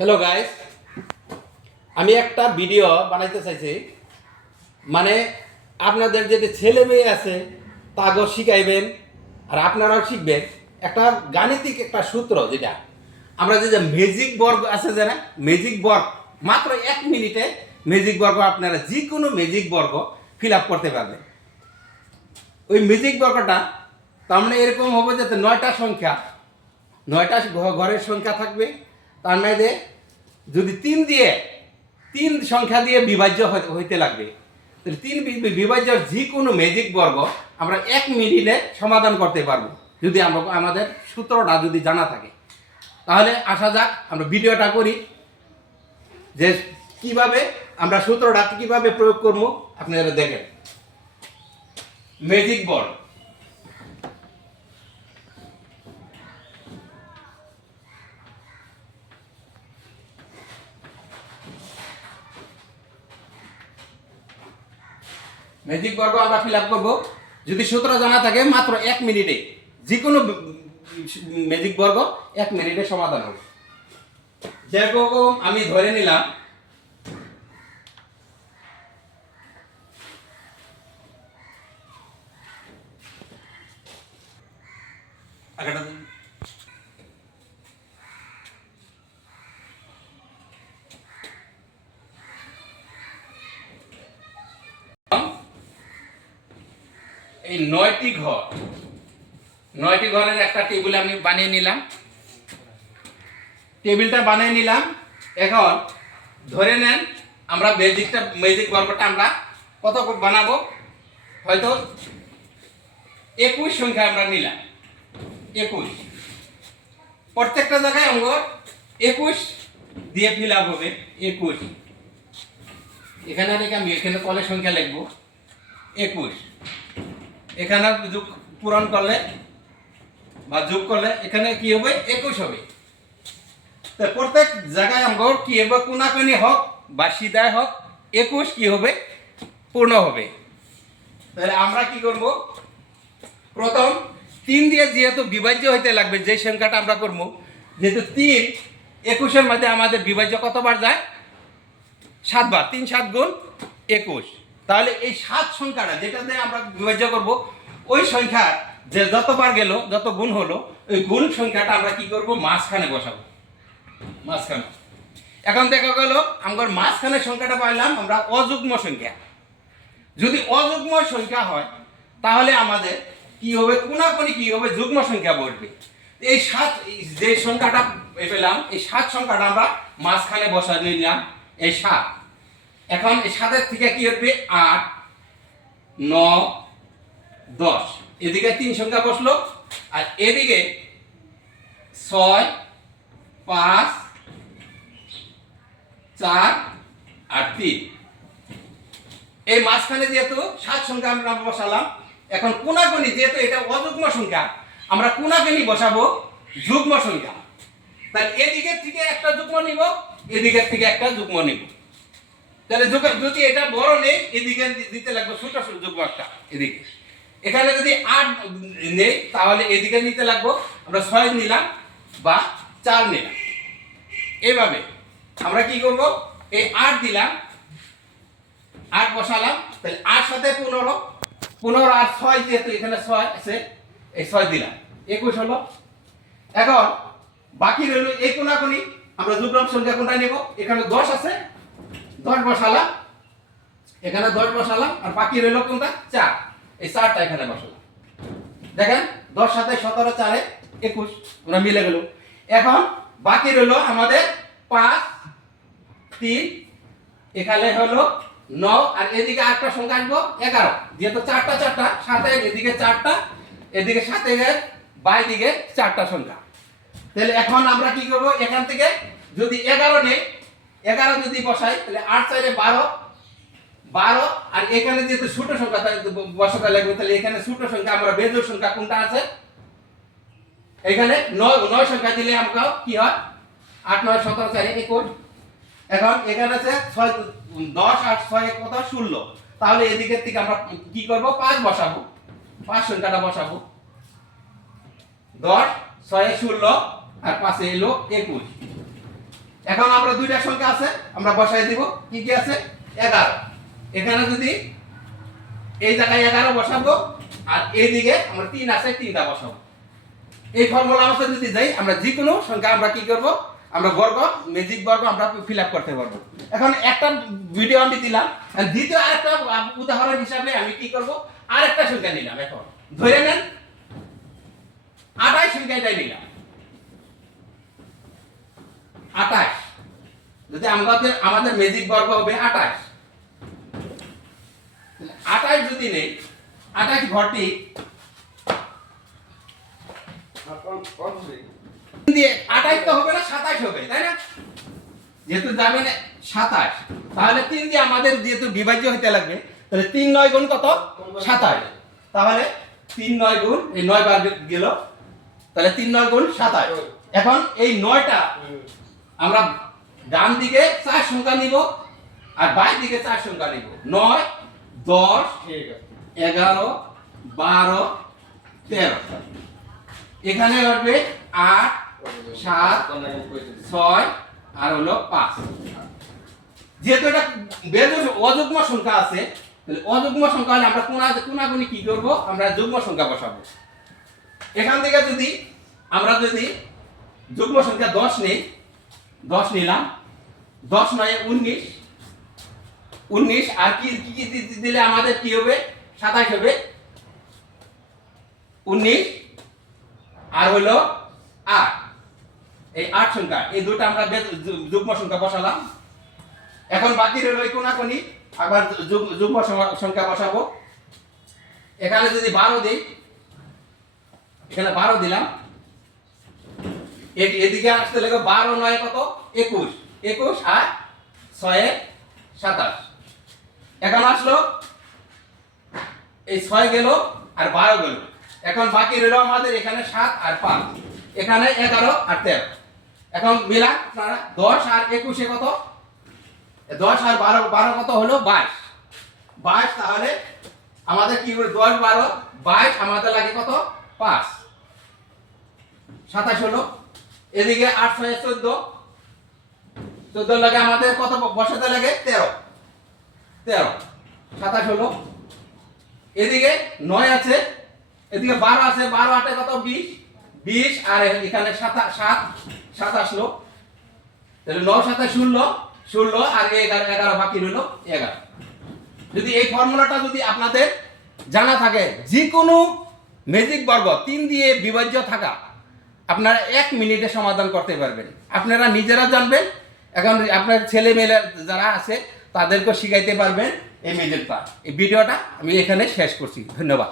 Hello guys, আমি একটা video বানাইতে চাইছি। মানে আপনাদের যে ছেলে মেয়ে আছে তাকেও শিখাইবেন আর আপনারাও শিখবেন একটা গাণিতিক একটা সূত্র, যেটা আমরা যে ম্যাজিক বর্গ আছে, যে না ম্যাজিক বর্গ, মাত্র 1 মিনিটে ম্যাজিক বর্গ আপনারা যে কোনো ম্যাজিক বর্গ ফিল আপ করতে পারবেন। ওই ম্যাজিক বর্গটা তার মানে এরকম হবে যাতে 9টা সংখ্যা, 9টা ঘরের সংখ্যা থাকবে। তার মধ্যে যদি 3 সংখ্যা দিয়ে বিভাজ্য হইতে লাগবে, তাহলে 3 বিভাজ্য যে কোনো ম্যাজিক বর্গ আমরা 1 মিনিটে সমাধান করতে পারবো, যদি আমরা আমাদের সূত্রটা যদি জানা থাকে। তাহলে আসা যাক আমরা ভিডিওটা করি, যে কিভাবে আমরা সূত্রটা কিভাবে প্রয়োগ করবো আপনারা দেখেন। ম্যাজিক বর্গ, ম্যাজিক বর্গ আমরা ফিল আপ করবো যদি সূত্র জানা থাকে, মাত্র 1 মিনিটে যে কোনো ম্যাজিক বর্গ 1 মিনিটে সমাধান হবে। যেরকম আমি ধরে নিলাম এই 9টি ঘরের একটা টেবিল আমি বানিয়ে নিলাম। টেবিলটা বানিয়ে নিলাম। এখন ধরে নেন আমরা ম্যাজিক বর্গটা আমরা কত বানাবো, হয়তো 21 সংখ্যা আমরা নিলাম। 21 প্রত্যেকটা জায়গায় অঙ্ক 21 দিয়ে ফিল আপ হবে। 21 এখানে রেখে আমি এখানে কলের সংখ্যা লিখবো 21। এখানে যোগ পূরণ করলে বা যোগ করলে এখানে কি হবে, 21 হবে। তো প্রত্যেক জায়গায় আমার কি হবে, কোনাকুনি হোক বা সিধায় হোক, 21 কি হবে, পূর্ণ হবে। তাহলে আমরা কি করব, প্রথম 3 দিয়ে যেহেতু বিভাজ্য হইতে লাগবে, যে সংখ্যাটা আমরা করবো, যেহেতু 3 21-এর মধ্যে আমাদের বিভাজ্য কতবার যায়, 7 বার। 3 7 গুণ 21। তাহলে এই 7 সংখ্যাটা যেটাতে আমরা বিভাজ্য করব, ওই সংখ্যা যে যতবার গেল, যত গুণ হলো, ওই গুণ সংখ্যাটা আমরা কি করব, মাঝখানে বসাবো। মাঝখানে। এখন দেখা গেল আমার মাঝখানের সংখ্যাটা পাইলাম আমরা অযুগ্ম সংখ্যা। যদি অযুগ্ম সংখ্যা হয় তাহলে আমাদের কি হবে, কোনাকুনি কি হবে, যুগ্ম সংখ্যা বসবে। এই 7 যে সংখ্যাটা পেলাম, এই 7 সংখ্যাটা আমরা মাঝখানে বসাই নিলাম, এই 7। এখন এই 7-এর থেকে কি হবে, 8 9 10। এদিকে 3 সংখ্যা বসলো, আর এদিকে 6 5 4 আর 3। এই মাঝখানে যেহেতু 7 সংখ্যা আমরা বসালাম, এখন কোনাকুনি যেহেতু এটা অযুগ্ম সংখ্যা, আমরা কোনাকুনি বসাবো যুগ্ম সংখ্যা। তাহলে এদিকের থেকে একটা যুগ্ম নিব, এদিকের থেকে একটা যুগ্ম নিব। তাহলে যদি এটা বড় নেই, এদিকে দিতে লাগবে ছোট যুগ্ম একটা এদিকে। এখানে যদি 8 নেই তাহলে এদিকে নিতে লাগবো আমরা 6 নিলাম বা 4 নিলাম। এইভাবে আমরা কি করব, এই 8 দিলাম, 8 বসালাম, তাহলে 8 সাথে 15 আর 6, যেহেতু এখানে 6 আছে, এই 6 দিলাম, 21 হলো। এখন বাকি রইল এই কোনাকুনি, আমরা যুগ্ম সংখ্যা কোনটা নেব, এখানে 10 আছে, 10 বসালাম, এখানে 10 বসালাম, আর বাকি রইল কোনটা, 4। এই 4টা এখানে বসালাম। দেখেন 10 সাথে 17 4 21 আমরা মিলে গেল। এখন বাকি রইল আমাদের 5 3, এখানে হলো 9, আর এদিকে আরেকটা সংখ্যা আসবো 11। যেহেতু 4টা 7 এদিকে 4টা, এদিকে 7 বাই দিকে 4টা সংখ্যা। তাহলে এখন আমরা কি করব, এখান থেকে যদি 11 নেই, 11 যদি বসাই তাহলে 8 4 12, আর এখানে যেহেতু ছোট সংখ্যা বসাতে লাগবে, তাহলে এখানে ছোট সংখ্যা আমরা বেজোড় সংখ্যা কোনটা আছে, এখানে 9 সংখ্যা দিলে আমরা কি হয়, 8 9 17 4 21। এখন এখানে আছে 6 10 আর 6 কত, 16। তাহলে এদিকের থেকে আমরা কি করব, 5 বসাবো, 5 সংখ্যাটা বসাবো। 10 6 16 আর 5 এলো 21। এখন আমরা দুইটা সংখ্যা আছে আমরা বসাই দিব, কি কি আছে? 11। এখানে যদি এই জায়গায় 11 বসাবো আর এইদিকে আমরা 3 আছে 3টা বসাবো। এই ফর্মুলা অনুসারে যদি যাই আমরা যে কোনো সংখ্যা আমরা কি করব, আমরা বর্গ ম্যাজিক বর্গ আমরা ফিল আপ করতে পারবো। এখন একটা ভিডিও আমি দিলাম, আর দ্বিতীয় আরেকটা উদাহরণ হিসাবে আমি কি করব, আরেকটা সংখ্যা নিলাম। এখন ধরে নেন 28 সংখ্যাটাই নিলাম। 28 যদি আমাদের ম্যাজিক বর্গ হবে 28। 28 যদি নেই, 28 ঘরটি দিয়ে 28 তো হবে না, 27 হবে, তাই না? যেহেতু যাবে না 27, তাহলে 3 দিয়ে আমাদের যেহেতু বিভাজ্য হতে লাগবে, তাহলে 3 9 গুণ কত? 27। তাহলে 3 9 গুণ, এই 9 বার গেল, তাহলে 3 9 গুণ 27। এখন এই 9টা আমরা ডান দিকে 4 সংখ্যা নিব আর বাম দিকে 4 সংখ্যা নিব। 9 10 11 12 13। এখানে হবে 8 7 6 আর হলো 5। যেহেতু এটা বেজোড় অযুগ্ম সংখ্যা আছে, তাহলে অযুগ্ম সংখ্যা হলে আমরা কোনাগুনি কি করব, আমরা যুগ্ম সংখ্যা বসাবো। এখান থেকে যদি আমরা যুগ্ম সংখ্যা 10 নেই, 10 নিলাম, 10 9 19, 19 আর কি কি দিলে আমাদের কি হবে? 27 হবে। 19 আর হলো 8, এই 8 সংখ্যা, এই দুটো আমরা যুগ্ম সংখ্যা বসালাম। এখন বাকি রইল এই কোনাকুনি, আবার যুগ্ম সংখ্যা বসাবো। এখানে যদি 12 দিই, এখানে 12 দিলাম, এদিকে আসতে লাগে 12 9 কত? 21, 21 আর 6 27। এখন আসলো এই 6 গেল আর 12 গেল। এখন বাকি রইল আমাদের এখানে 7 আর 5, এখানে 11 আর 13। এখন মিলান আপনারা, 10 আর 21 কত? 10 আর 12 কত হলো? 22। 22, তাহলে আমাদের কি হবে? 10 12 22, আমাদের লাগে কত? 5, 27 হলো। এদিকে 8 6 14, 14 লাগে আমাদের কত বসাতে লাগে? 13, 27 হলো। এদিকে 9 আছে, এদিকে 12 আছে, 12 8 কত? 20, 20 আর এখানে 7 আসলো, তাহলে 9 7 16, 16 আর 11 বাকি রইলো 11। যদি এই ফর্মুলাটা যদি আপনাদের জানা থাকে, যে কোনো ম্যাজিক বর্গ 3 দিয়ে বিভাজ্য থাকা আপনারা 1 মিনিটে সমাধান করতে পারবেন। আপনারা নিজেরা জানবেন, এখন আপনার ছেলে মেয়ে যারা আছে তাদেরকে শিখাইতে পারবেন এই ম্যাজিকটা। এই ভিডিওটা আমি এখানে শেষ করছি। ধন্যবাদ।